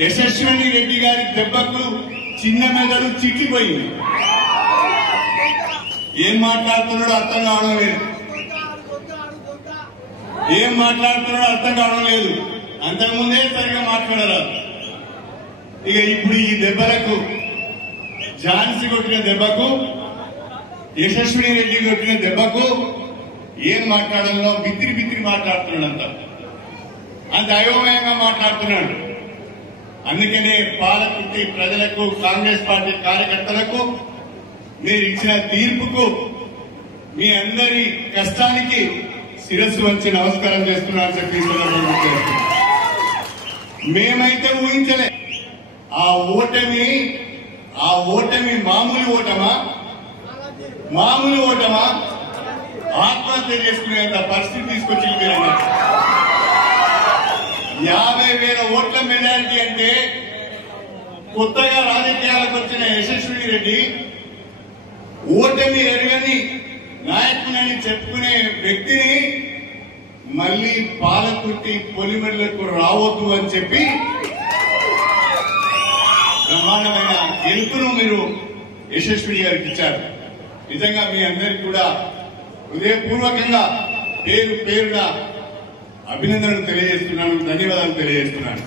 యశస్విని రెడ్డి గారి దెబ్బకు చిన్న మెదడు చిట్లిపోయింది. ఏం మాట్లాడుతున్నాడో అర్థం కావడం లేదు, ఏం మాట్లాడుతున్నాడో అర్థం కావడం లేదు. అంతకుముందే సరిగా మాట్లాడరాదు. ఇక ఇప్పుడు ఈ దెబ్బలకు, ఝాన్సీ కొట్టిన దెబ్బకు, యశస్విని రెడ్డి కొట్టిన దెబ్బకు ఏం మాట్లాడాలో బిత్తిరి బిత్తిరి మాట్లాడుతున్నాడు. అంత అయోమయంగా మాట్లాడుతున్నాడు. అందుకనే పాలకుర్తి ప్రజలకు, కాంగ్రెస్ పార్టీ కార్యకర్తలకు మీరు ఇచ్చిన తీర్పుకు, మీ అందరి కష్టానికి శిరస్సు వచ్చి నమస్కారం చేస్తున్నారని చెప్పి మేమైతే ఊహించలే. ఆ ఓటమి మామూలు ఓటమా ఆత్మహత్య చేసుకునేంత పరిస్థితి తీసుకొచ్చింది మీరు. 50,000 ఓట్ల మెజారిటీ అంటే కొత్తగా రాజకీయాలకు వచ్చిన యశస్విని రెడ్డి ఓటమి ఎరగని నాయకునని చెప్పుకునే వ్యక్తిని మళ్లీ పాలకుర్తి పొలిమేరలకు రావద్దు అని చెప్పి బ్రహ్మాండమైన గెలుపును మీరు యశస్విని గారికి ఇచ్చారు. నిజంగా మీ అందరికీ కూడా హృదయపూర్వకంగా పేరున అభినందనలు తెలియజేస్తున్నాను, ధన్యవాదాలు తెలియజేస్తున్నాను.